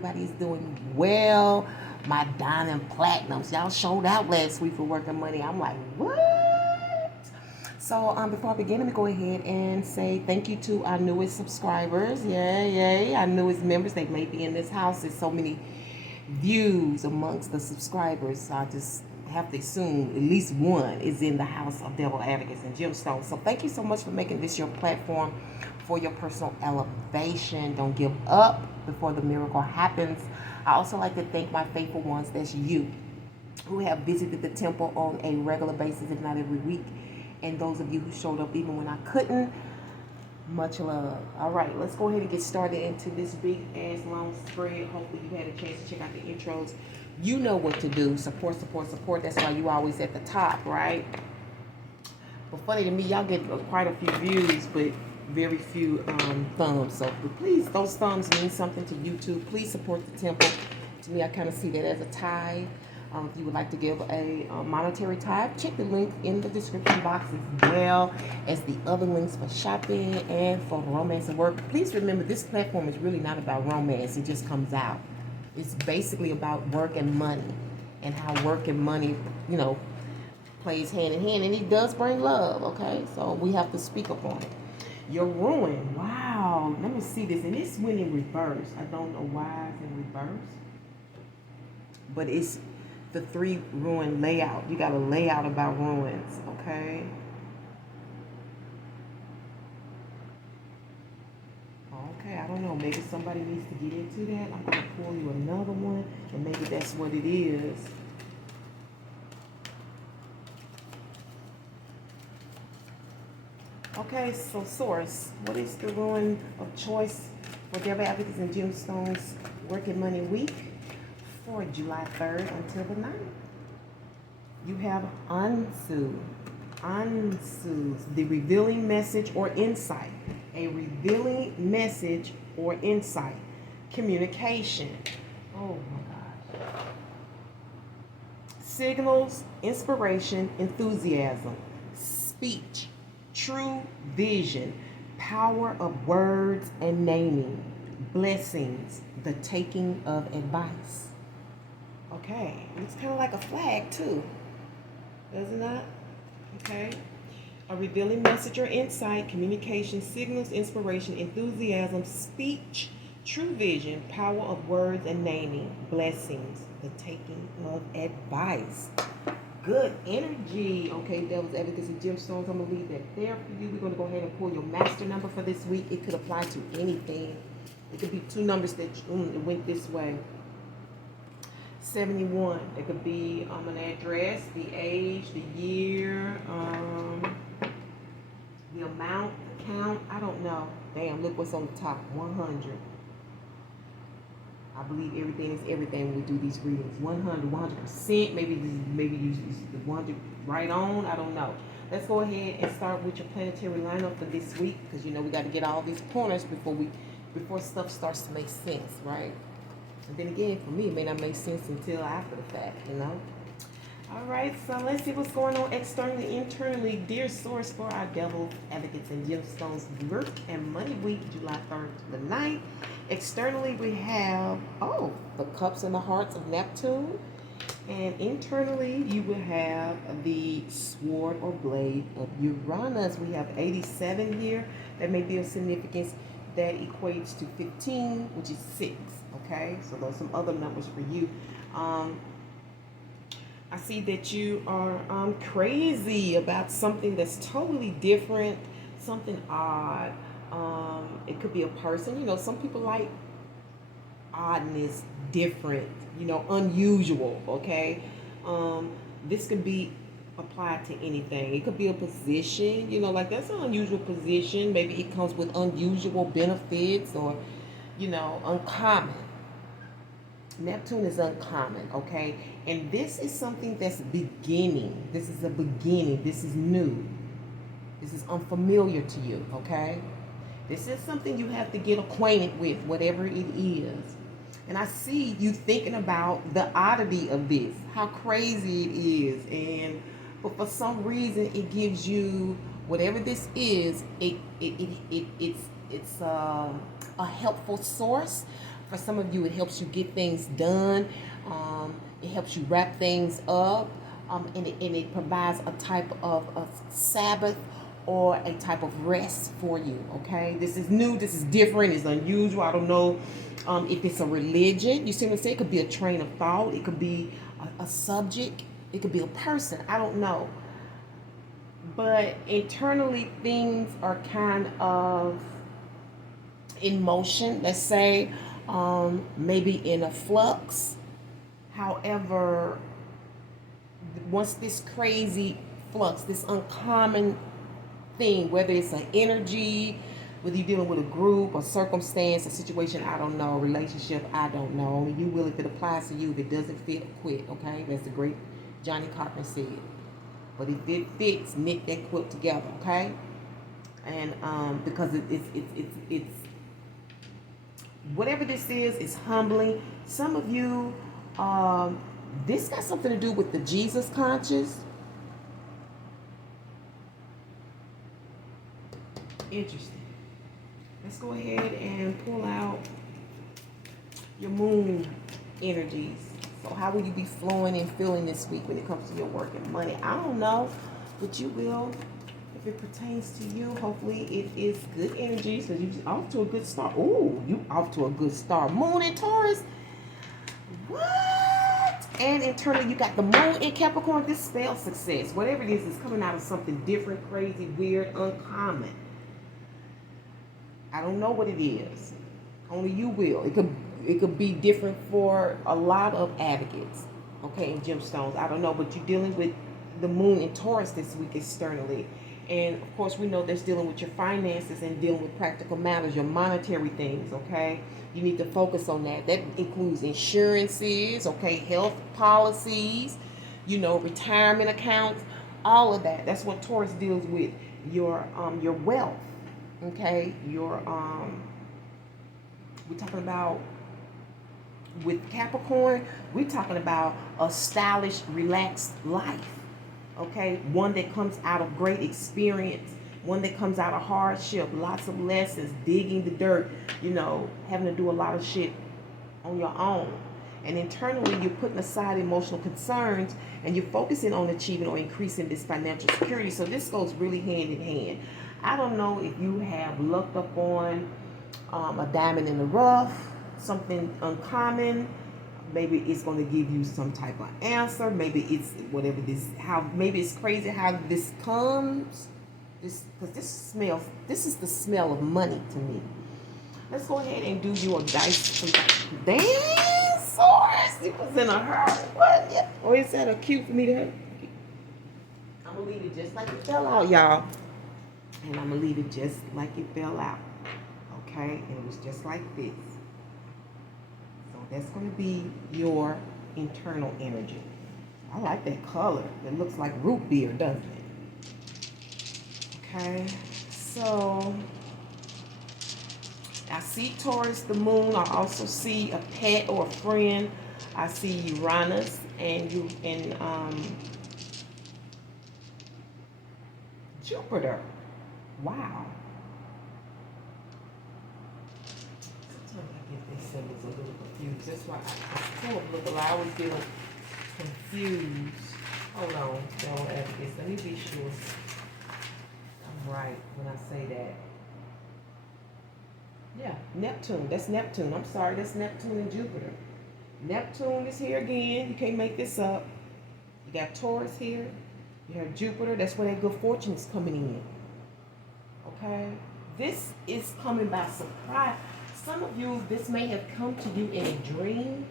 everybody is doing well. My diamond platinums, y'all showed out last week for working money. I'm like, what? So before I begin, let me go ahead and say thank you to our newest subscribers. Yay, our newest members. They may be in this house. There's so many views amongst the subscribers. So I just have to assume at least one is in the house of devil advocates and gemstones. So thank you so much for making this your platform for your personal elevation. Don't give up before the miracle happens. I also like to thank my faithful ones. That's you who have visited the temple on a regular basis, if not every week. And those of you who showed up even when I couldn't, much love. All right, let's go ahead and get started into this big ass long spread. Hopefully you had a chance to check out the intros. You know what to do. Support, support, support. That's why you always at the top, right? But funny to me, y'all get quite a few views, but very few thumbs. So please, those thumbs mean something to YouTube. Please support the temple. To me, I kind of see that as a tithe. If you would like to give a monetary tithe, check the link in the description box as well as the other links for shopping and for romance and work. Please remember, this platform is really not about romance. It just comes out. It's basically about work and money and how work and money, you know, plays hand in hand. And it does bring love, okay? So we have to speak upon it. Your ruin. Wow. Let me see this. And this went in reverse. I don't know why it's in reverse. But it's the 3 ruin layout. You got a layout about ruins, okay? Okay, I don't know. Maybe somebody needs to get into that. I'm going to pull you another one, and maybe that's what it is. Okay, so source. What is the ruin of choice for devil advocates and gemstones working money week? For July 3rd until the 9th. You have Ansu. The revealing message or insight. A revealing message or insight. Communication. Oh my gosh. Signals, inspiration, enthusiasm. Speech. True vision. Power of words and naming. Blessings. The taking of advice. Okay, it's kind of like a flag too, does it not? Okay, a revealing message or insight, communication, signals, inspiration, enthusiasm, speech, true vision, power of words and naming, blessings, the taking of advice. Good energy. Okay, Devil's Advocates and Gemstones, I'm going to leave that there for you. We're going to go ahead and pull your master number for this week. It could apply to anything. It could be 2 numbers that it went this way. 71. It could be an address, the age, the year, the amount, the count. I don't know. Damn, look what's on the top. 100. I believe everything is everything when we do these readings. 100, 100%. Maybe use the 100 right on. I don't know. Let's go ahead and start with your planetary lineup for this week, because you know we got to get all these pointers before stuff starts to make sense, right? And then again, for me, it may not make sense until after the fact, you know? All right, so let's see what's going on externally, internally. Dear source for our devil advocates and gemstones work and money week, July 3rd to the 9th. Externally, we have, the cups and the hearts of Neptune. And internally, you will have the sword or blade of Uranus. We have 87 here. That may be of significance. That equates to 15, which is 6. Okay, so those are some other numbers for you. I see that you are crazy about something that's totally different, something odd. It could be a person. You know, some people like oddness, different, you know, unusual. Okay, this could be applied to anything. It could be a position, you know, like that's an unusual position. Maybe it comes with unusual benefits or, you know, uncommon. Neptune is uncommon, okay? And this is something that's beginning. This is a beginning. This is new. This is unfamiliar to you, okay? This is something you have to get acquainted with, whatever it is. And I see you thinking about the oddity of this, how crazy it is. But for some reason, it gives you, whatever this is, it's a helpful source For some of you, it helps you get things done. It helps you wrap things up. And it provides a type of a Sabbath or a type of rest for you, okay? This is new, this is different, it's unusual. I don't know if it's a religion. You see what I'm saying? It could be a train of thought. It could be a subject. It could be a person. I don't know. But internally, things are kind of in motion, let's say, maybe in a flux. However, once this crazy flux, this uncommon thing, whether it's an energy, whether you're dealing with a group, a circumstance, a situation, I don't know, a relationship, I don't know. Only you will if it applies to you. If it doesn't fit, quit, okay? That's the great Johnny Carpenter said. But if it fits, knit that quilt together, okay? And because it's whatever this is humbling. Some of you, this got something to do with the Jesus conscious. Interesting. Let's go ahead and pull out your moon energies. So how will you be flowing and feeling this week when it comes to your work and money? I don't know, but you will. If it pertains to you, hopefully it is good energies because you're off to a good start. Ooh, you off to a good start. Moon in Taurus. What? And internally, you got the moon in Capricorn. This spells success. Whatever it is coming out of something different, crazy, weird, uncommon. I don't know what it is. Only you will. It could be different for a lot of advocates, okay, and gemstones. I don't know, but you're dealing with the moon in Taurus this week externally. And, of course, we know that's dealing with your finances and dealing with practical matters, your monetary things, okay? You need to focus on that. That includes insurances, okay, health policies, retirement accounts, all of that. That's what Taurus deals with, your wealth, okay? We're talking about, with Capricorn, we're talking about a stylish, relaxed life. Okay, one that comes out of great experience, one that comes out of hardship, lots of lessons, digging the dirt, having to do a lot of shit on your own. And internally, you're putting aside emotional concerns and you're focusing on achieving or increasing this financial security. So this goes really hand in hand. I don't know if you have lucked up on a diamond in the rough, something uncommon. Maybe it's going to give you some type of answer. Maybe it's whatever maybe it's crazy how this comes. Because this is the smell of money to me. Let's go ahead and do your dice. Damn, Source. It was in a hurry. What? Yeah. Or is that a cue for me to have? I'm going to leave it just like it fell out, y'all. And I'm going to leave it just like it fell out. Okay? And it was just like this. That's going to be your internal energy. I like that color. It looks like root beer, doesn't it? Okay, so I see Taurus, the moon. I also see a pet or a friend. I see Uranus and Jupiter. Wow. Symbols a little confused. That's why I always get confused. Hold on, no advocates. Let me be sure I'm right when I say that. Yeah, Neptune. That's Neptune. I'm sorry, that's Neptune and Jupiter. Neptune is here again. You can't make this up. You got Taurus here. You have Jupiter. That's where that good fortune is coming in. Okay? This is coming by surprise. Some of you, this may have come to you in a dream,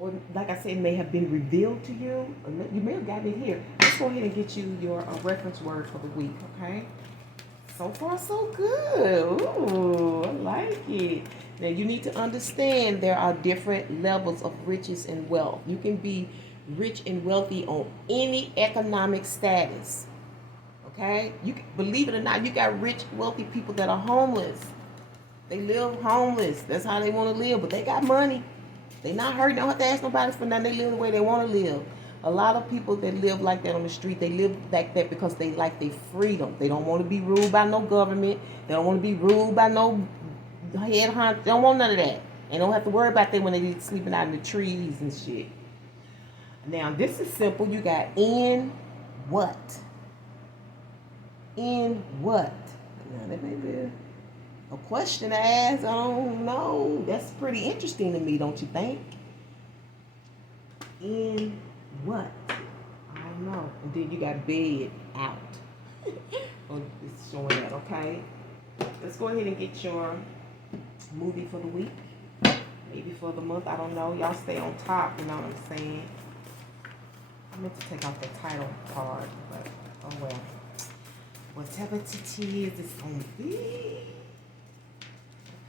or like I said, it may have been revealed to you. You may have gotten it here. Let's go ahead and get you your reference word for the week, okay? So far, so good. Ooh, I like it. Now, you need to understand there are different levels of riches and wealth. You can be rich and wealthy on any economic status, okay? Believe it or not, you got rich, wealthy people that are homeless. They live homeless. That's how they want to live. But they got money. They not hurting. They don't have to ask nobody for nothing. They live the way they want to live. A lot of people that live like that on the street, they live like that because they like their freedom. They don't want to be ruled by no government. They don't want to be ruled by no head hunt. They don't want none of that. And don't have to worry about that when they be sleeping out in the trees and shit. Now, this is simple. You got in what? In what? Now, that may be a question to ask. I don't know. That's pretty interesting to me, don't you think? In what? I don't know. And then you got bed out. It's showing that, okay? Let's go ahead and get your movie for the week. Maybe for the month. I don't know. Y'all stay on top, you know what I'm saying? I meant to take off the title card, but oh well. Whatever it is, it's on me.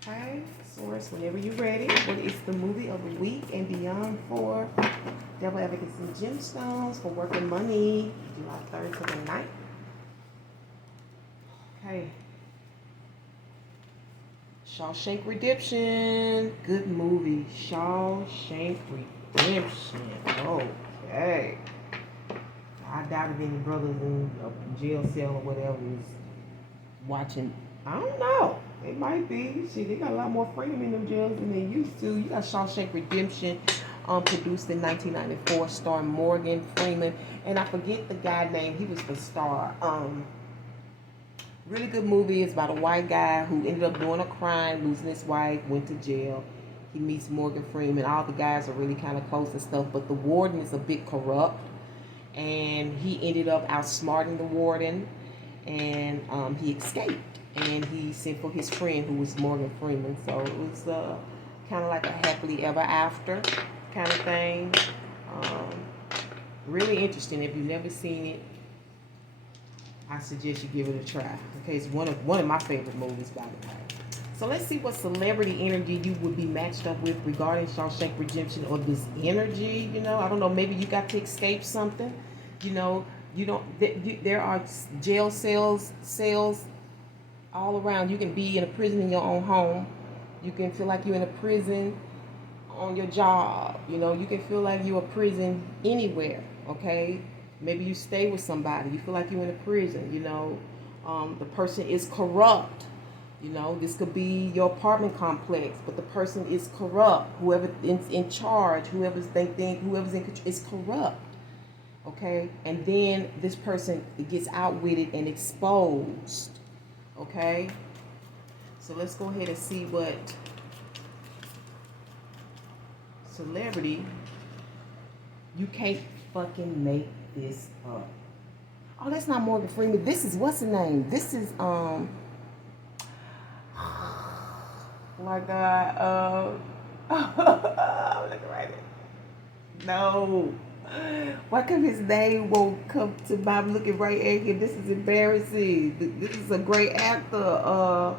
Okay, source, whenever you're ready. What is the movie of the week and beyond for Devil Advocates and Gemstones for working money, July 3rd to the 9th? Okay. Shawshank Redemption. Good movie. Shawshank Redemption. Okay. I doubt if any brothers in a jail cell or whatever is watching. I don't know. They might be. Shit, they got a lot more freedom in them jails than they used to. You got Shawshank Redemption, produced in 1994, starring Morgan Freeman. And I forget the guy name. He was the star. Really good movie. It's about a white guy who ended up doing a crime, losing his wife, went to jail. He meets Morgan Freeman. All the guys are really kind of close and stuff, but the warden is a bit corrupt. And he ended up outsmarting the warden, and he escaped. And he sent for his friend, who was Morgan Freeman. So it was kind of like a happily ever after kind of thing. Really interesting. If you've never seen it, I suggest you give it a try. Okay, it's one of my favorite movies, by the way. So let's see what celebrity energy you would be matched up with regarding Shawshank Redemption, or this energy. You know, I don't know. Maybe you got to escape something. You know, you don't. There are jail cells all around. You can be in a prison in your own home. You can feel like you're in a prison on your job. You know, you can feel like you're a prison anywhere. Okay. Maybe you stay with somebody. You feel like you're in a prison. You know, the person is corrupt. You know, this could be your apartment complex, but the person is corrupt. Whoever is in charge, whoever's in control is corrupt. Okay, and then this person gets outwitted and exposed. Okay, so let's go ahead and see what celebrity. You can't fucking make this up. Oh, that's not Morgan Freeman. This is, what's the name? This is my God, I'm looking right at. No. Why come his name won't come to my, I'm looking right at him? This is embarrassing. This is a great actor. Oh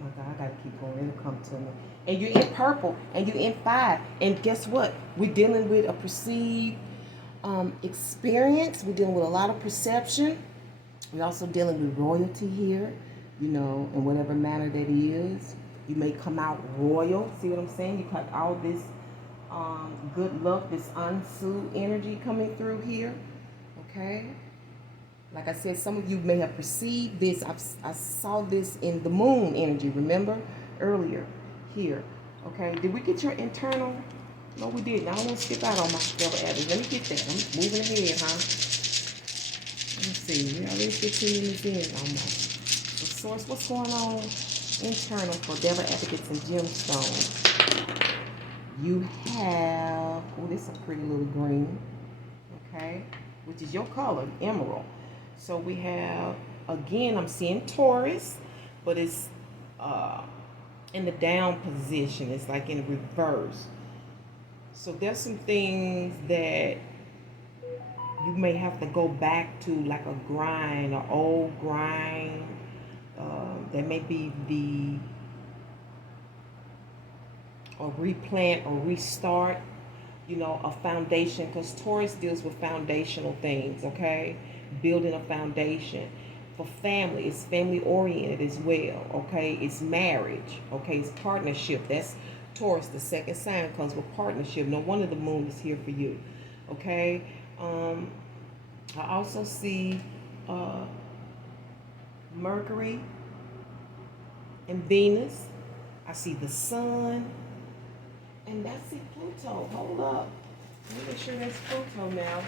my God, I gotta keep going. It'll come to me. And you're in purple, and you're in 5. And guess what? We're dealing with a perceived experience. We're dealing with a lot of perception. We're also dealing with royalty here, you know, in whatever manner that is. You may come out royal. See what I'm saying? You got all this good luck, this Ansu energy coming through here. Okay? Like I said, some of you may have perceived this. I saw this in the moon energy, remember? Earlier here. Okay? Did we get your internal? No, we didn't. I don't want to skip out on my Devil Advocate. Let me get that. I'm moving ahead, huh? Let me see. We're already 15 minutes in almost. The source, what's going on? Internal for Devil Advocates and Gemstones. You have, oh, this is a pretty little green. Okay? Which is your color, emerald. So we have, again, I'm seeing Taurus, but it's in the down position. It's like in reverse. So there's some things that you may have to go back to, like a grind, an old grind. That may be or replant or restart, you know, a foundation, because Taurus deals with foundational things, okay? Building a foundation. For family, it's family oriented as well, okay? It's marriage, okay? It's partnership. That's Taurus, the second sign, comes with partnership. No wonder the moon is here for you, okay? Um, I also see Mercury and Venus. I see the sun. And that's it, Pluto. Hold up. Let me make sure that's Pluto now.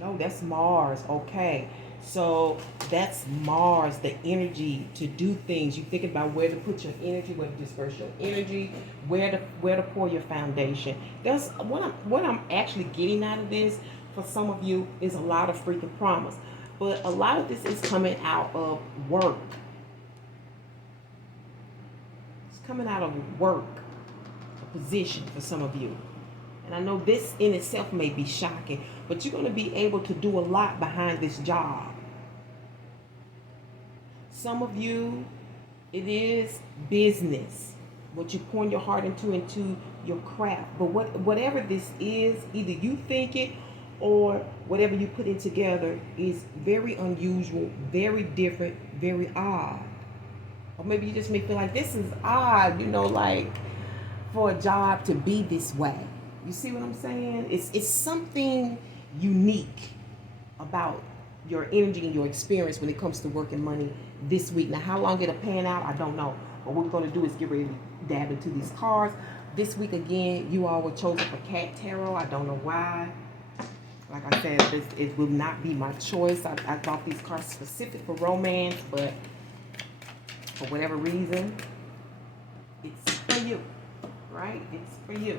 No, that's Mars. Okay. So that's Mars, the energy to do things. You think about where to put your energy, where to disperse your energy, where to pour your foundation. That's what I'm actually getting out of this for some of you is a lot of freaking promise. But a lot of this is coming out of work. It's coming out of work, a position for some of you. And I know this in itself may be shocking, but you're going to be able to do a lot behind this job. Some of you, it is business. What you pour your heart into your craft. But whatever this is, either you think it or whatever you put in together is very unusual, very different, very odd. Or maybe you just may feel like this is odd, like for a job to be this way. You see what I'm saying? It's something unique about your energy and your experience when it comes to work and money this week. Now, how long it'll pan out, I don't know. But what we're going to do is get ready to dab into these cards. This week, again, you all were chosen for Cat Tarot. I don't know why. Like I said, it will not be my choice. I bought these cards specific for romance, but for whatever reason, it's for you, right? It's for you.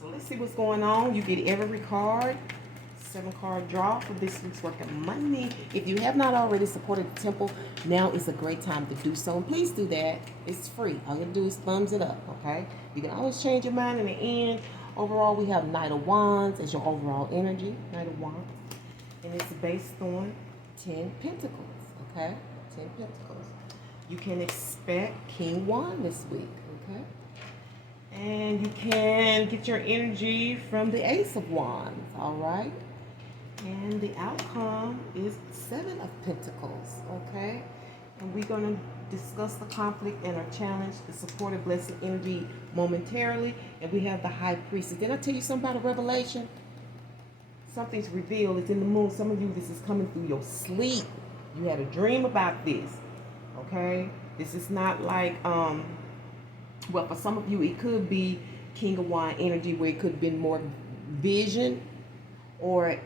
So let's see what's going on. You get every card. 7-card draw for this week's work of money. If you have not already supported the temple, now is a great time to do so. And please do that. It's free. All you have to do is thumbs it up, okay? You can always change your mind in the end. Overall, we have Knight of Wands as your overall energy. Knight of Wands. And it's based on 10 Pentacles, okay? 10 Pentacles. You can expect King Wand this week, okay? And you can get your energy from the Ace of Wands, all right? And the outcome is 7 of Pentacles, okay? And we're going to discuss the conflict and our challenge, the supportive blessed energy momentarily. And we have the High Priestess. Did I tell you something about a revelation? Something's revealed. It's in the moon. Some of you, this is coming through your sleep. You had a dream about this, okay? This is not like, well, for some of you, it could be King of Wand energy where it could have been more vision or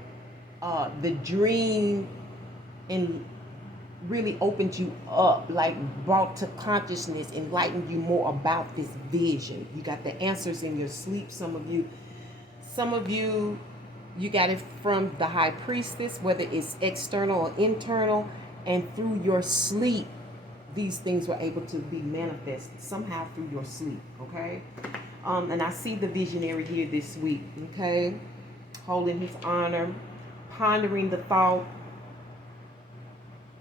the dream and really opened you up, like brought to consciousness, enlightened you more about this vision. You got the answers in your sleep. Some of you, you got it from the High Priestess, whether it's external or internal, and through your sleep, these things were able to be manifested somehow through your sleep, okay? And I see the visionary here this week, okay? Holding his honor, pondering the thought,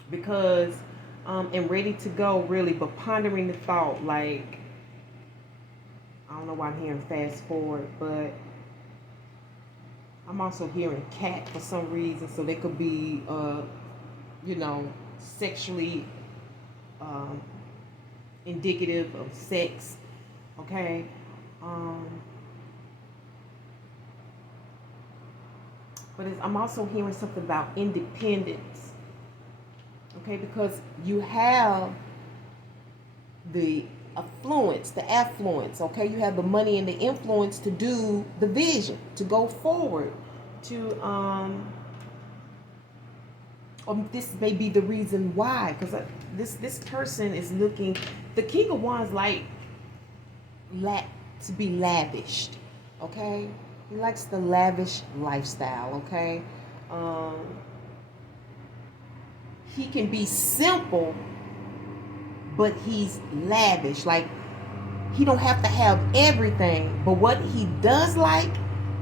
because and ready to go, really, but pondering the thought, like, I don't know why I'm hearing fast forward, but I'm also hearing cat for some reason, so they could be, sexually indicative of sex, okay? But I'm also hearing something about independence, okay? Because you have the affluence, okay? You have the money and the influence to do the vision, to go forward, to, this may be the reason why, because this person is looking, the King of Wands like to be lavished, okay? He likes the lavish lifestyle, okay? He can be simple, but he's lavish. Like, he don't have to have everything, but what he does like,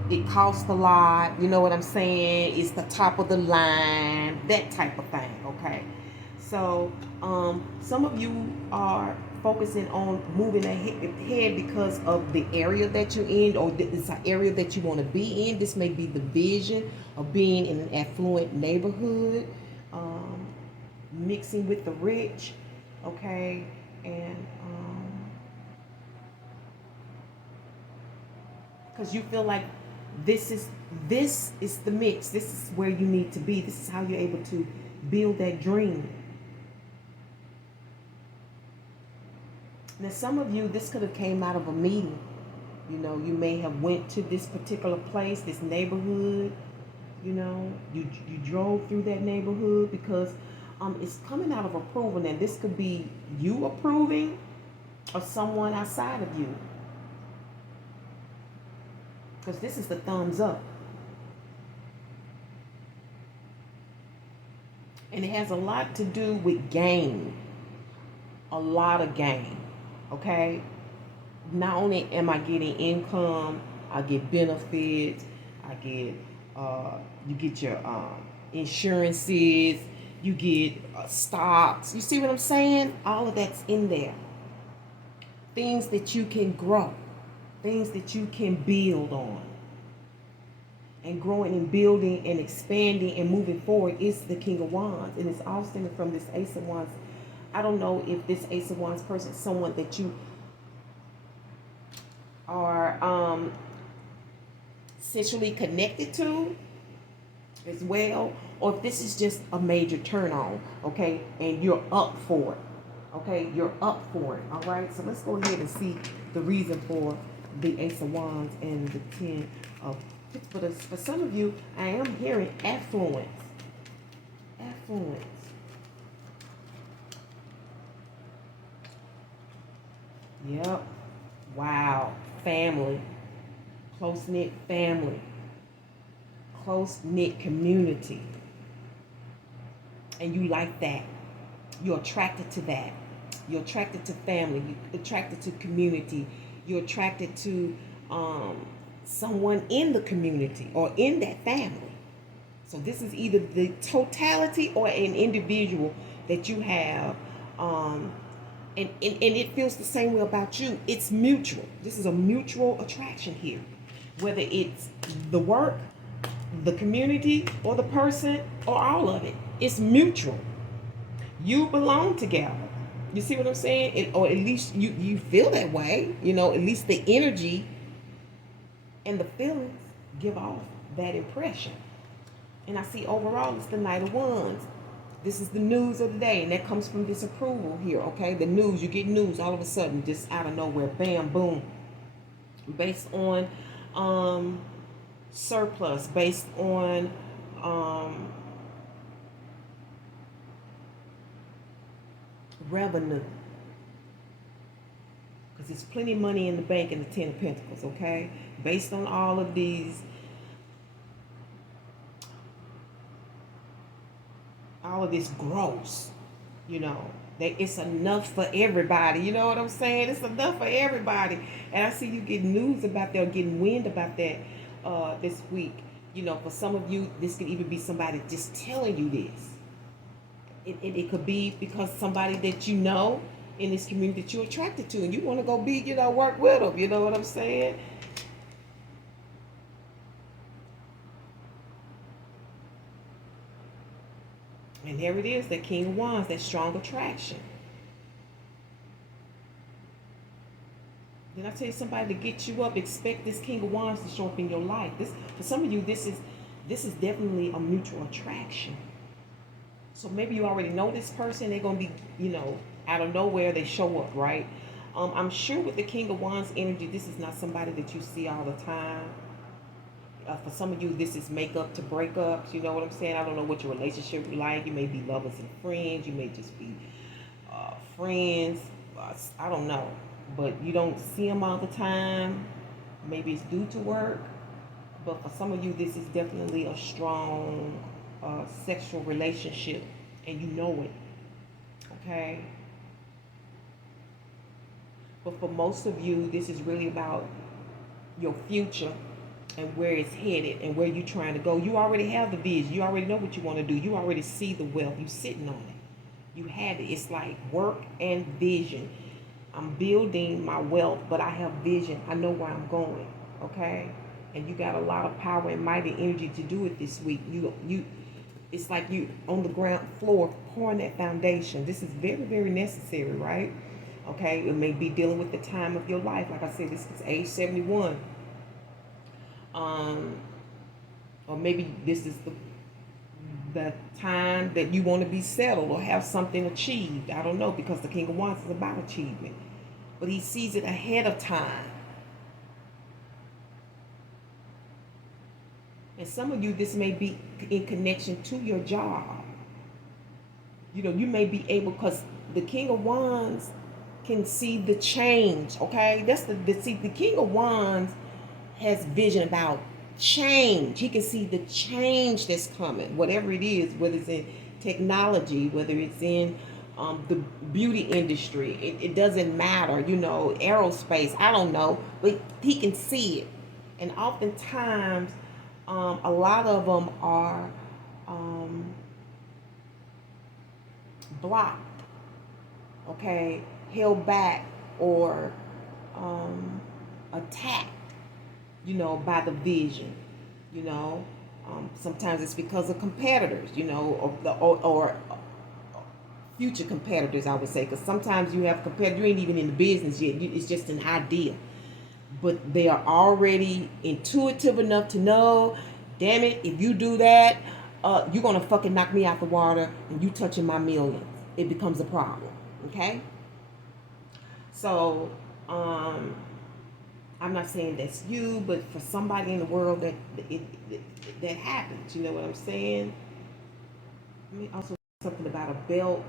it costs a lot. You know what I'm saying? It's the top of the line, that type of thing, okay? So, some of you are focusing on moving ahead because of the area that you're in, or it's an area that you want to be in. This may be the vision of being in an affluent neighborhood, mixing with the rich. Okay, and because you feel like this is this is the mix. This is where you need to be. This is how you're able to build that dream. Now, some of you, this could have came out of a meeting. You know, you may have went to this particular place, this neighborhood. You know, you drove through that neighborhood because it's coming out of approval. And this could be you approving or someone outside of you. Because this is the thumbs up. And it has a lot to do with gain. A lot of gain. Okay? Not only am I getting income, I get benefits, I get, you get your insurances, you get stocks. You see what I'm saying? All of that's in there. Things that you can grow. Things that you can build on. And growing and building and expanding and moving forward is the King of Wands. And it's all stemming from this Ace of Wands. I don't know if this Ace of Wands person is someone that you are sexually connected to as well, or if this is just a major turn on, okay, and you're up for it, okay, you're up for it. All right, so let's go ahead and see the reason for the Ace of Wands and the 10 of Pentacles. For some of you, I am hearing affluence. Yep. Wow. Family. Close-knit family. Close-knit community. And you like that. You're attracted to that. You're attracted to family. You're attracted to community. You're attracted to someone in the community or in that family. So this is either the totality or an individual that you have, and it feels the same way about you. It's mutual. This is a mutual attraction here. Whether it's the work, the community, or the person, or all of it. It's mutual. You belong together. You see what I'm saying? Or at least you feel that way. You know, at least the energy and the feelings give off that impression. And I see overall it's the Knight of Wands. This is the news of the day, and that comes from disapproval here, okay? The news, you get news all of a sudden, just out of nowhere, bam, boom. Based on surplus, based on revenue. Because there's plenty of money in the bank in the 10 of Pentacles, okay? Based on all of these, all of this gross, you know, that it's enough for everybody. You know what I'm saying? It's enough for everybody. And I see you getting news about that or getting wind about that this week. You know, for some of you, this could even be somebody just telling you this. It could be because somebody that you know in this community that you're attracted to and you want to go be, you know, work with them. You know what I'm saying? And there it is, that King of Wands, that strong attraction. Did I tell you somebody to get you up? Expect this King of Wands to show up in your life. This, for some of you, this is definitely a mutual attraction. So maybe you already know this person. They're going to be, you know, out of nowhere, they show up, right? I'm sure with the King of Wands energy, this is not somebody that you see all the time. For some of you, this is makeup to breakups. You know what I'm saying? I don't know what your relationship is like. You may be lovers and friends. You may just be friends. I don't know. But you don't see them all the time. Maybe it's due to work. But for some of you, this is definitely a strong sexual relationship. And you know it. Okay? But for most of you, this is really about your future and where it's headed and where you're trying to go. You already have the vision. You already know what you want to do. You already see the wealth. You're sitting on it. You have it. It's like work and vision. I'm building my wealth, but I have vision. I know where I'm going. Okay? And you got a lot of power and mighty energy to do it this week. It's like you on the ground floor pouring that foundation. This is very, very necessary, right? Okay, it may be dealing with the time of your life. Like I said, this is age 71. Um, or maybe this is the time that you want to be settled or have something achieved. I don't know, because the King of Wands is about achievement. But he sees it ahead of time. And some of you, this may be in connection to your job. You know, you may be able, because the King of Wands can see the change, okay? That's the King of Wands has vision about change. He can see the change that's coming, whatever it is, whether it's in technology, whether it's in the beauty industry. It doesn't matter, you know, aerospace, I don't know, but he can see it. And oftentimes, a lot of them are blocked, okay, held back, or attacked, you know, by the vision, you know. Sometimes it's because of competitors, you know, or future competitors, I would say, because sometimes you have competitors, you ain't even in the business yet, it's just an idea. But they are already intuitive enough to know, damn it, if you do that, you're going to fucking knock me out the water and you touching my millions. It becomes a problem, okay? So, I'm not saying that's you, but for somebody in the world that happens, you know what I'm saying? Let me also say something about a belt.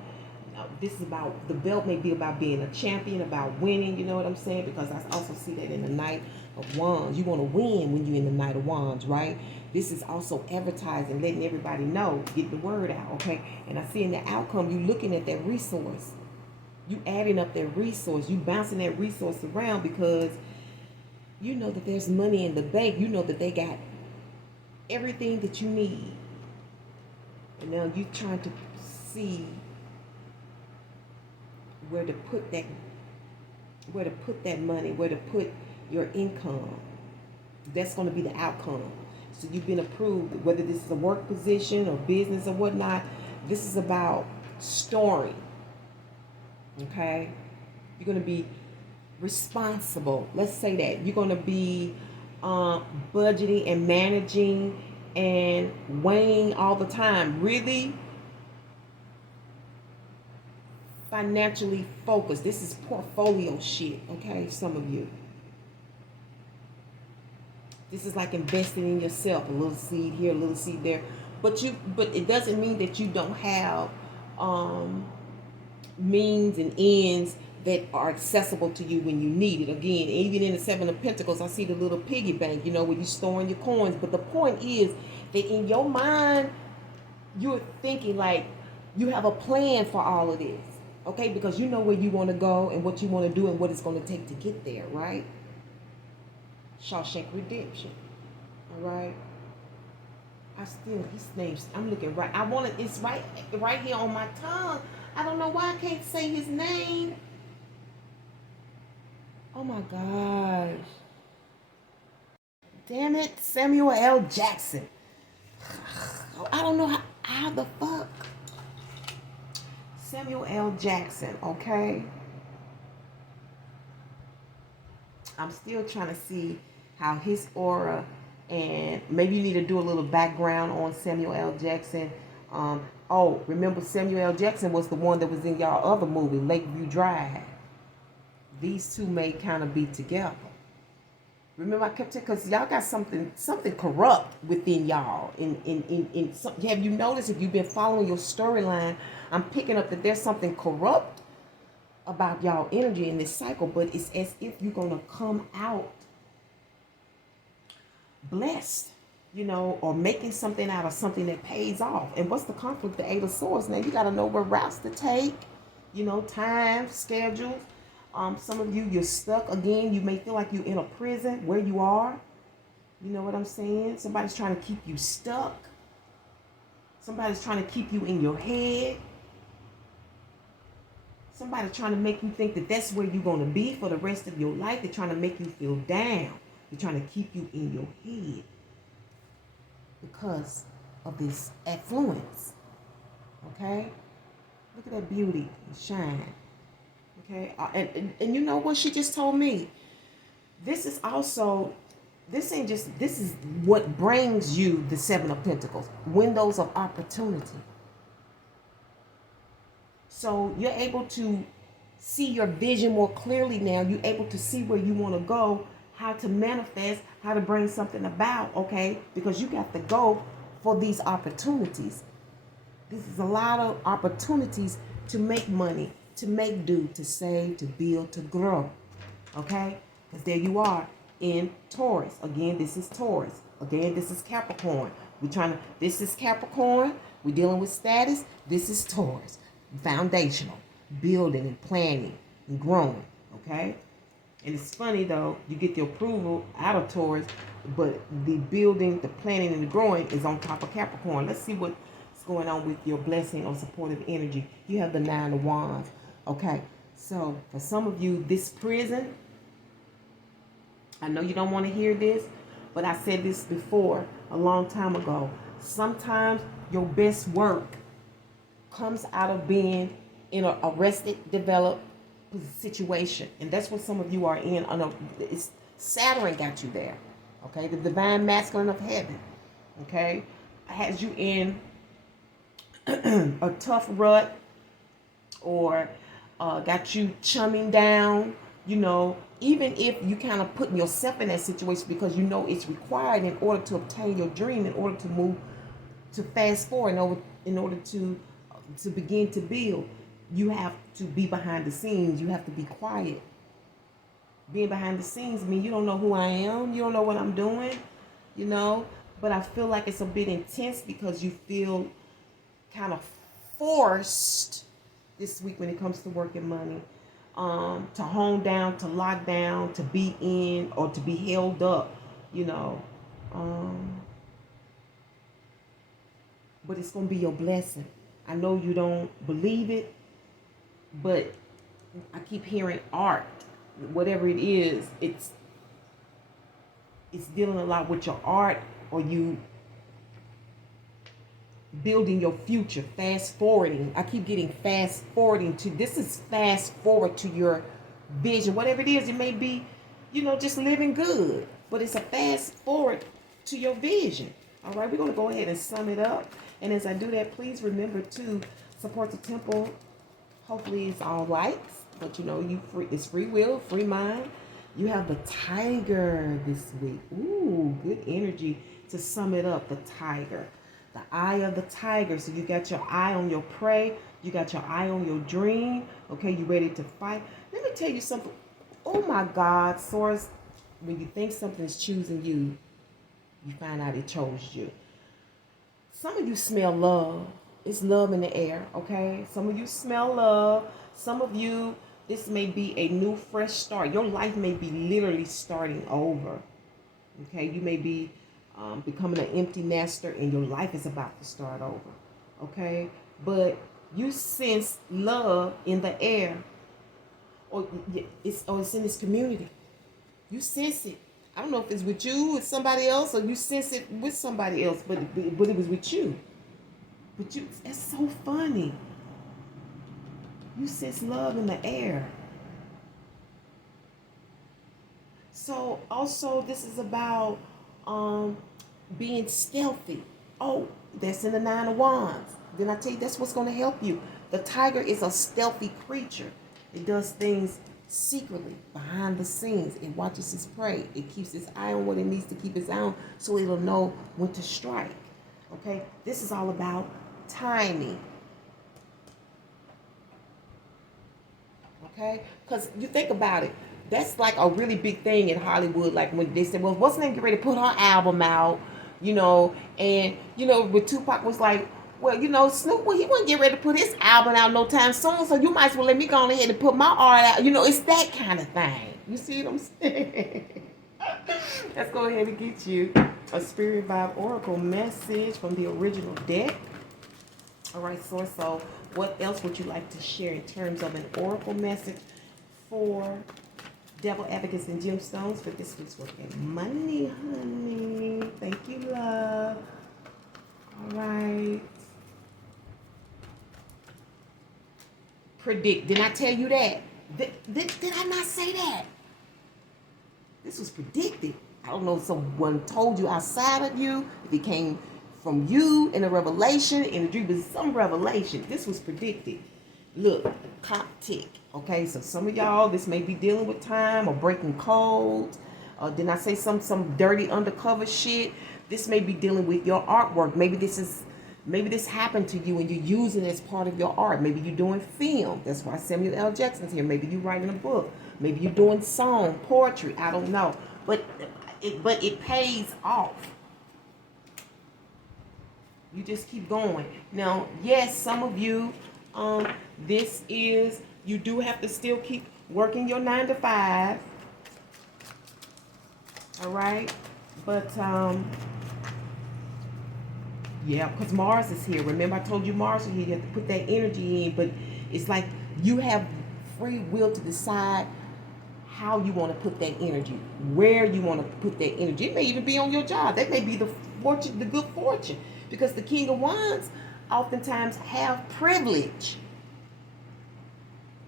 This is about, the belt may be about being a champion, about winning, you know what I'm saying? Because I also see that in the Knight of Wands. You want to win when you're in the Knight of Wands, right? This is also advertising, letting everybody know, get the word out, okay? And I see in the outcome, you looking at that resource. You adding up that resource. You bouncing that resource around because you know that there's money in the bank. You know that they got everything that you need. And now you trying to see where to put that money, where to put your income. That's going to be the outcome. So you've been approved, whether this is a work position or business or whatnot. This is about storing. Okay? You're going to be responsible. Let's say that. You're going to be budgeting and managing and weighing all the time. Really financially focused. This is portfolio shit, okay? Some of you. This is like investing in yourself. A little seed here, a little seed there. But it doesn't mean that you don't have means and ends that are accessible to you when you need it. Again, even in the Seven of Pentacles, I see the little piggy bank, you know, where you're storing your coins. But the point is that in your mind, you're thinking like you have a plan for all of this. Okay, because you know where you want to go and what you want to do and what it's going to take to get there, right? Shawshank Redemption. All right. His name's, I'm looking right. It's right here on my tongue. I don't know why I can't say his name. Oh my gosh. Damn it, Samuel L. Jackson. I don't know how the fuck. Samuel L. Jackson, okay? I'm still trying to see how his aura, and maybe you need to do a little background on Samuel L. Jackson. Remember Samuel L. Jackson was the one that was in y'all other movie, Lakeview Drive. These two may kind of be together. Remember, I kept saying, because y'all got something corrupt within y'all. Have you noticed, if you've been following your storyline, I'm picking up that there's something corrupt about y'all energy in this cycle, but it's as if you're going to come out blessed, you know, or making something out of something that pays off. And what's the conflict? The Eight of Swords. Now, you got to know what routes to take, you know, time, schedules. Some of you, you're stuck. Again, you may feel like you're in a prison where you are. You know what I'm saying? Somebody's trying to keep you stuck. Somebody's trying to keep you in your head. Somebody's trying to make you think that that's where you're going to be for the rest of your life. They're trying to make you feel down. They're trying to keep you in your head. Because of this affluence. Okay? Look at that beauty and shine. Okay? And you know what she just told me? This is also, this is what brings you the Seven of Pentacles. Windows of opportunity. So you're able to see your vision more clearly now. You're able to see where you want to go, how to manifest, how to bring something about, okay? Because you got to go for these opportunities. This is a lot of opportunities to make money, to make do, to save, to build, to grow, okay? Because there you are in Taurus. Again, this is Taurus. Again, this is Capricorn. This is Capricorn. We're dealing with status. This is Taurus. Foundational, building and planning and growing, okay? And it's funny though, you get the approval out of Taurus, but the building, the planning, and the growing is on top of Capricorn. Let's see what's going on with your blessing or supportive energy. You have the Nine of Wands, okay? So for some of you, this prison, I know you don't want to hear this, but I said this before a long time ago. Sometimes your best work comes out of being in an arrested, developed situation. And that's what some of you are in. It's Saturn got you there. Okay? The divine masculine of heaven. Okay? Has you in a tough rut, or got you chumming down, you know, even if you kind of putting yourself in that situation because you know it's required in order to obtain your dream, in order to move, to fast forward, in order to begin to build. You have to be behind the scenes. You have to be quiet. Being behind the scenes means you don't know who I am. You don't know what I'm doing, you know. But I feel like it's a bit intense because you feel kind of forced this week when it comes to work and money, to hone down, to lock down, to be in, or to be held up, you know. But it's going to be your blessing. I know you don't believe it, but I keep hearing art, whatever it is, it's dealing a lot with your art, or you building your future, fast forwarding. I keep getting fast forwarding to, this is fast forward to your vision, whatever it is. It may be, you know, just living good, but it's a fast forward to your vision. All right, we're going to go ahead and sum it up. And as I do that, please remember to support the temple. Hopefully it's all likes, but you know, it's free will, free mind. You have the Tiger this week. Ooh, good energy to sum it up. The Tiger, the eye of the Tiger. So you got your eye on your prey. You got your eye on your dream. Okay, you ready to fight? Let me tell you something. Oh my God, Source, when you think something's choosing you, you find out it chose you. Some of you smell love. It's love in the air, okay? Some of you smell love. Some of you, this may be a new, fresh start. Your life may be literally starting over, okay? You may be becoming an empty nester, and your life is about to start over, okay? But you sense love in the air, or it's in this community. You sense it. I don't know if it's with you, with somebody else, or you sense it with somebody else, but it was with you. But you, it's so funny. You sense love in the air. So also this is about being stealthy. Oh, that's in the Nine of Wands. Then I tell you, that's what's going to help you. The Tiger is a stealthy creature. It does things secretly, behind the scenes. It watches its prey. It keeps its eye on what it needs to keep its eye on, so it'll know when to strike. Okay? This is all about timing. Okay? Because you think about it, that's like a really big thing in Hollywood. Like when they said, well, what's her name get ready to put her album out, you know, and, you know, with Tupac was like, well, you know, Snoop, well, he wouldn't get ready to put his album out no time soon, so you might as well let me go on ahead and put my art out. You know, it's that kind of thing. You see what I'm saying? Let's go ahead and get you a Spirit Vibe Oracle message from the original deck. All right, Source, so what else would you like to share in terms of an Oracle message for Devil Advocates and Gemstones for this week's work and money, honey? Thank you, love. All right. Predict. Didn't I tell you that? Did I not say that? This was predicted. I don't know if someone told you outside of you, if it came from you in a revelation, in a dream, but some revelation. This was predicted. Look, clock tick. Okay, so some of y'all, this may be dealing with time or breaking codes. Didn't I say some dirty undercover shit? This may be dealing with your artwork. Maybe this happened to you and you're using it as part of your art. Maybe you're doing film. That's why Samuel L. Jackson's here. Maybe you're writing a book. Maybe you're doing song, poetry. I don't know. But it pays off. You just keep going. Now, yes, some of you, you do have to still keep working your 9 to 5. All right? But, yeah, because Mars is here. Remember I told you Mars is here. You have to put that energy in. But it's like you have free will to decide how you want to put that energy, where you want to put that energy. It may even be on your job. That may be the good fortune. Because the King of Wands oftentimes have privilege.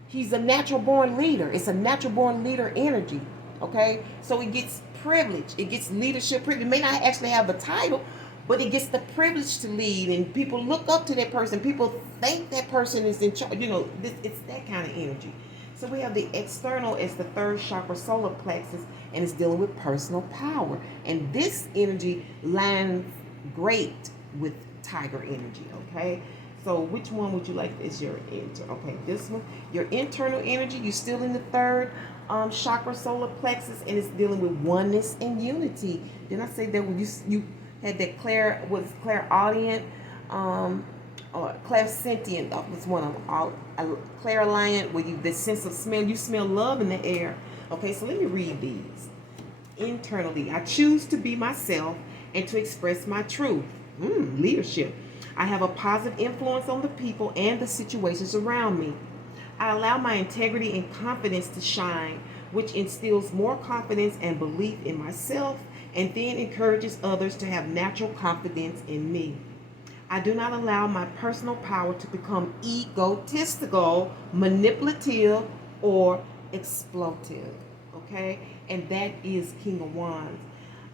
He's a natural born leader. It's a natural born leader energy. Okay? So it gets privilege. It gets leadership privilege. It may not actually have the title, but it gets the privilege to lead, and people look up to that person. People think that person is in charge. It's that kind of energy. So we have the external as the third chakra, solar plexus, and it's dealing with personal power. And this energy lines great with tiger energy, okay? So which one would you like is your okay, this one, your internal energy, you're still in the third chakra, solar plexus, and it's dealing with oneness and unity. Didn't I say that when you had that clairaudient, or clairsentient, that was one of them, clairaliant, where the sense of smell, you smell love in the air. Okay, so let me read these. Internally, I choose to be myself and to express my truth. Leadership. I have a positive influence on the people and the situations around me. I allow my integrity and confidence to shine, which instills more confidence and belief in myself, and then encourages others to have natural confidence in me. I do not allow my personal power to become egotistical, manipulative, or exploitive. Okay? And that is King of Wands.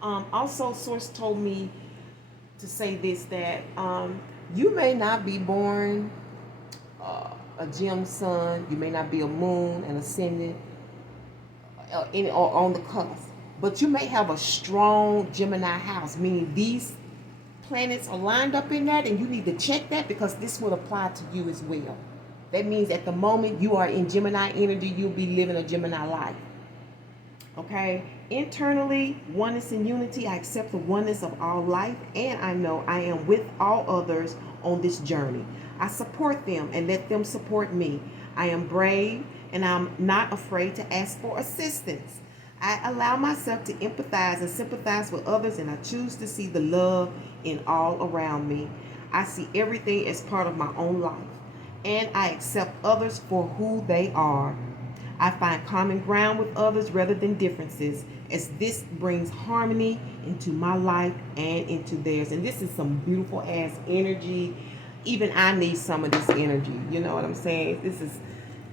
Also, Source told me to say this, that you may not be born a gem sun, you may not be a moon, an ascendant, or on the cusp, but you may have a strong Gemini house, meaning these planets are lined up in that, and you need to check that because this would apply to you as well. That means at the moment you are in Gemini energy, you'll be living a Gemini life. Okay? Internally, oneness and unity. I accept the oneness of all life, and I know I am with all others on this journey. I support them and let them support me. I am brave, and I'm not afraid to ask for assistance. I allow myself to empathize and sympathize with others, and I choose to see the love in all around me. I see everything as part of my own life, and I accept others for who they are. I find common ground with others rather than differences, as this brings harmony into my life and into theirs. And this is some beautiful ass energy. Even I need some of this energy. You know what I'm saying? This is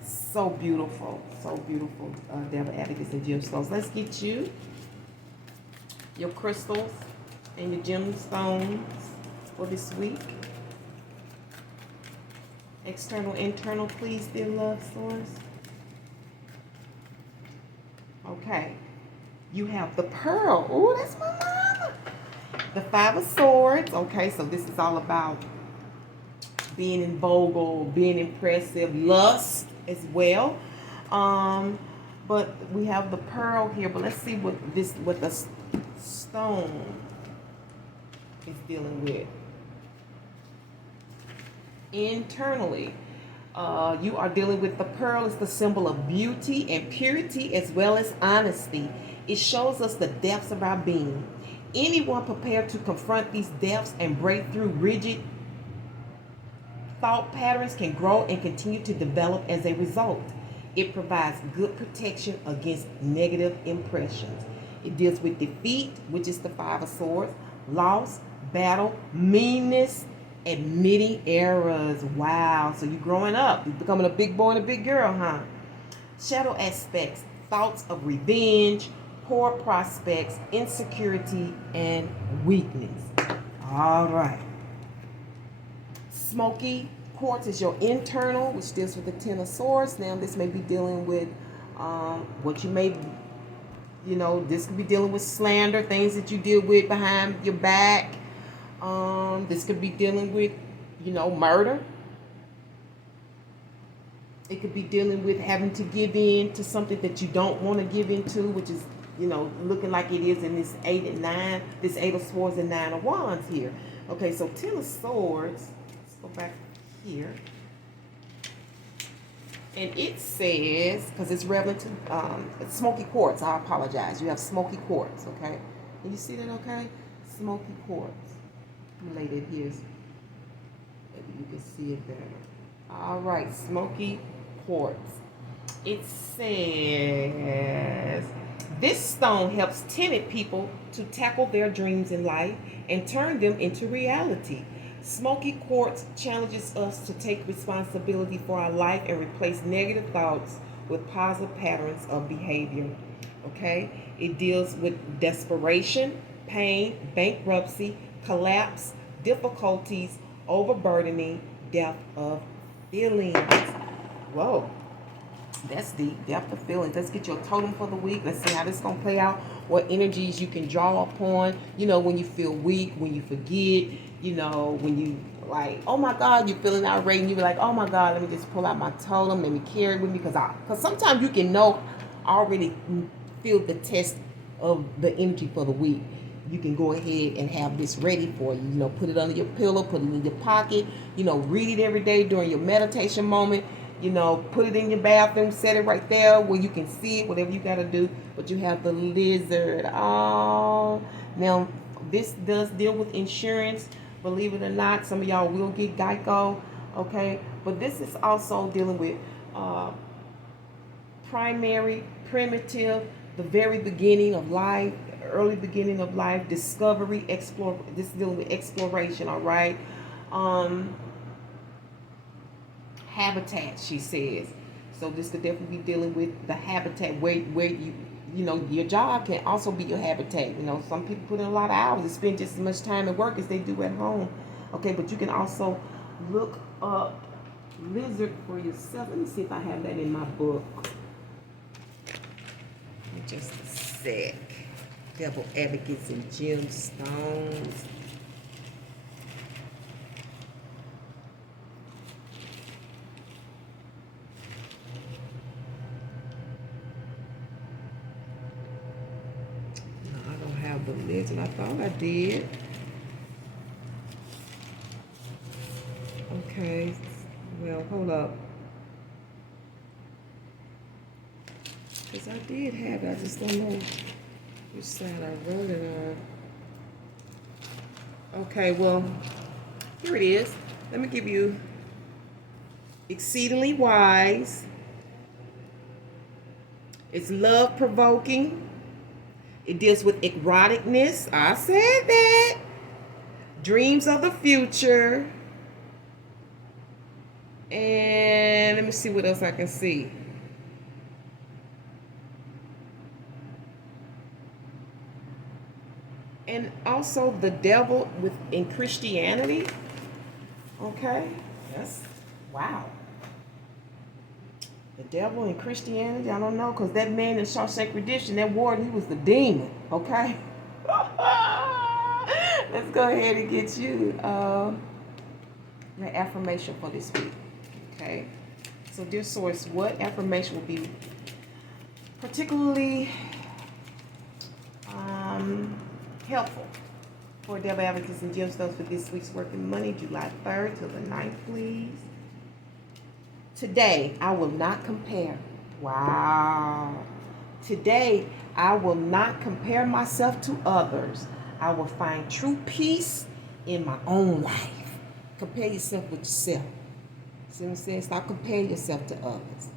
so beautiful. So beautiful. Devil advocates and gemstones. Let's get you your crystals and your gemstones for this week. External, internal, please, dear love source. Okay. You have the pearl. Oh, that's my mama. The 5 of Swords. Okay, so this is all about being invulnerable, being impressive, lust as well. But we have the pearl here. But let's see what the stone is dealing with. Internally, you are dealing with the pearl. It's the symbol of beauty and purity as well as honesty. It shows us the depths of our being. Anyone prepared to confront these depths and break through rigid thought patterns can grow and continue to develop as a result. It provides good protection against negative impressions. It deals with defeat, which is the 5 of Swords, loss, battle meanness, admitting errors. Wow. So you're growing up. You're becoming a big boy and a big girl, huh? Shadow aspects, thoughts of revenge, poor prospects, insecurity, and weakness. All right. Smoky quartz is your internal, which deals with the Ten of Swords. Now, this may be dealing with what you may, this could be dealing with slander, things that you deal with behind your back. This could be dealing with, murder. It could be dealing with having to give in to something that you don't want to give into, which is, looking like it is in this 8 and 9, this 8 of Swords and 9 of Wands here. Okay, so 10 of Swords, let's go back here. And it says, because it's relevant to it's smoky quartz, I apologize. You have smoky quartz, okay? Can you see that okay? Smoky quartz. Let me lay that here. Maybe you can see it better. All right, smoky quartz. It says, this stone helps timid people to tackle their dreams in life and turn them into reality. Smoky quartz challenges us to take responsibility for our life and replace negative thoughts with positive patterns of behavior. Okay? It deals with desperation, pain, bankruptcy, collapse, difficulties, overburdening, depth of feelings. Whoa. That's deep. Depth of feelings. Let's get your totem for the week. Let's see how this is going to play out. What energies you can draw upon. When you feel weak, when you forget, when you like, oh my God, you're feeling irate and you be like, oh my God, let me just pull out my totem, let me carry it with me. Because sometimes you can already feel the test of the energy for the week. You can go ahead and have this ready for you. Put it under your pillow, put it in your pocket, read it every day during your meditation moment. Put it in your bathroom, set it right there where you can see it, whatever you got to do. But you have the lizard. Oh, now this does deal with insurance. Believe it or not, some of y'all will get Geico, okay? But this is also dealing with primary, primitive, the very beginning of life, early beginning of life, discovery, explore. This is dealing with exploration, all right? Habitat, she says. So this could definitely be dealing with the habitat where you your job can also be your habitat. Some people put in a lot of hours and spend just as much time at work as they do at home. Okay, but you can also look up lizard for yourself. Let me see if I have that in my book. Just a sec. Devil advocates and gemstones. The lizard. I thought I did. Okay. Well, hold up. Because I did have it. I just don't know which side I wrote it on. Okay, well, here it is. Let me give you exceedingly wise. It's love-provoking. It deals with eroticness. I said that. Dreams of the future. And let me see what else I can see. And also the devil in Christianity. Okay. That's wow. The devil in Christianity, I don't know, because that man in Shawshank Redemption, that warden, he was the demon, okay? Let's go ahead and get you your affirmation for this week, okay? So, dear source, what affirmation will be particularly helpful for devil advocates and gemstones for this week's working money, July 3rd to the 9th, please? Today, I will not compare. Wow. Today, I will not compare myself to others. I will find true peace in my own life. Compare yourself with yourself. See what I'm saying? Stop comparing yourself to others.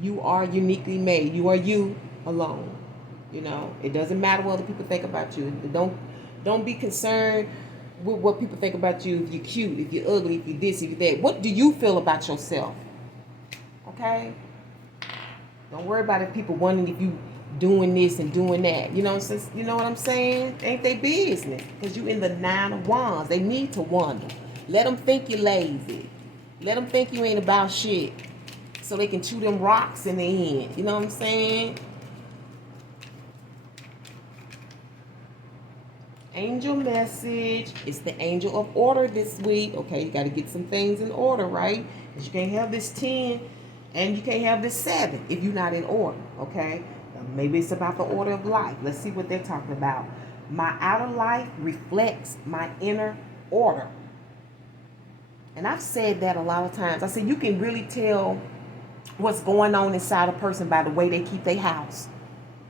You are uniquely made. You are you alone. It doesn't matter what other people think about you. Don't be concerned with what people think about you, if you're cute, if you're ugly, if you're this, if you're that. What do you feel about yourself? Okay? Don't worry about if people wondering if you doing this and doing that. You know what I'm saying? Ain't they business. Because you in the 9 of Wands. They need to wonder. Let them think you're lazy. Let them think you ain't about shit. So they can chew them rocks in the end. You know what I'm saying? Angel message. It's the angel of order this week. Okay, you got to get some things in order, right? Because you can't have this 10 and you can't have this 7 if you're not in order, okay? Maybe it's about the order of life. Let's see what they're talking about. My outer life reflects my inner order. And I've said that a lot of times. I said you can really tell what's going on inside a person by the way they keep their house.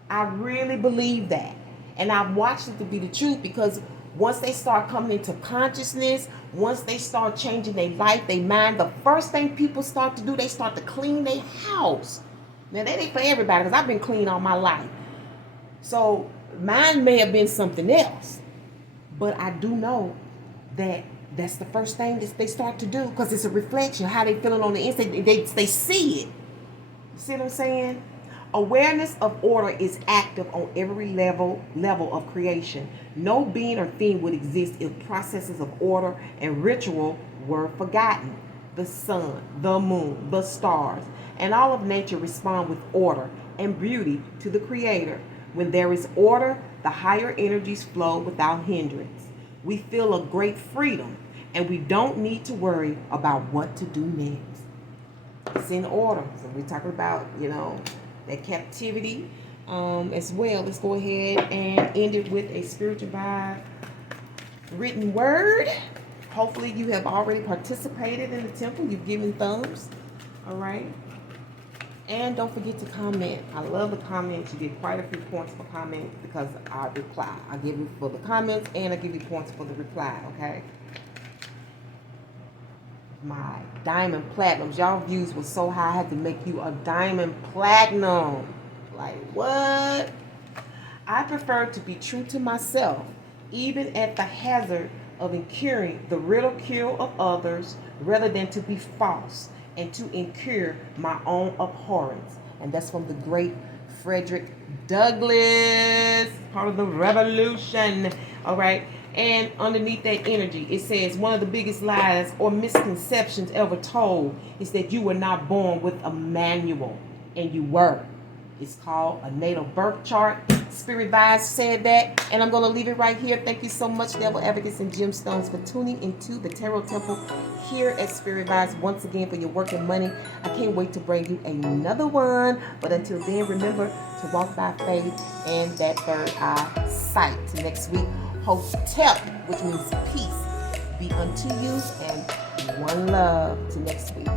I really believe that. And I've watched it to be the truth, because once they start coming into consciousness, once they start changing their life, their mind, the first thing people start to do, they start to clean their house. Now, that ain't for everybody, because I've been clean all my life. So mine may have been something else. But I do know that that's the first thing that they start to do, because it's a reflection of how they feeling on the inside. They see it. You see what I'm saying? Awareness of order is active on every level of creation. No being or thing would exist if processes of order and ritual were forgotten. The sun, the moon, the stars, and all of nature respond with order and beauty to the Creator. When there is order, the higher energies flow without hindrance. We feel a great freedom, and we don't need to worry about what to do next. It's in order. So we're talking about, that captivity as well. Let's go ahead and end it with a spiritual vibe written word. Hopefully you have already participated in the temple. You've given thumbs. All right. And don't forget to comment. I love the comments. You get quite a few points for comment because I reply. I give you for the comments and I give you points for the reply. Okay. My diamond platinums. Y'all views were so high, I had to make you a diamond platinum. Like, what? I prefer to be true to myself, even at the hazard of incurring the ridicule of others, rather than to be false and to incur my own abhorrence. And that's from the great Frederick Douglass, part of the revolution. All right. And underneath that energy, it says one of the biggest lies or misconceptions ever told is that you were not born with a manual, and you were. It's called a natal birth chart. Spirit Vibes said that, and I'm going to leave it right here. Thank you so much, Devil Advocates and Gemstones, for tuning into the Tarot Temple here at Spirit Vibes once again for your work and money. I can't wait to bring you another one, but until then, remember to walk by faith and that third eye sight. Till next week, Hotep, which means peace, be unto you, and one love. Till next week.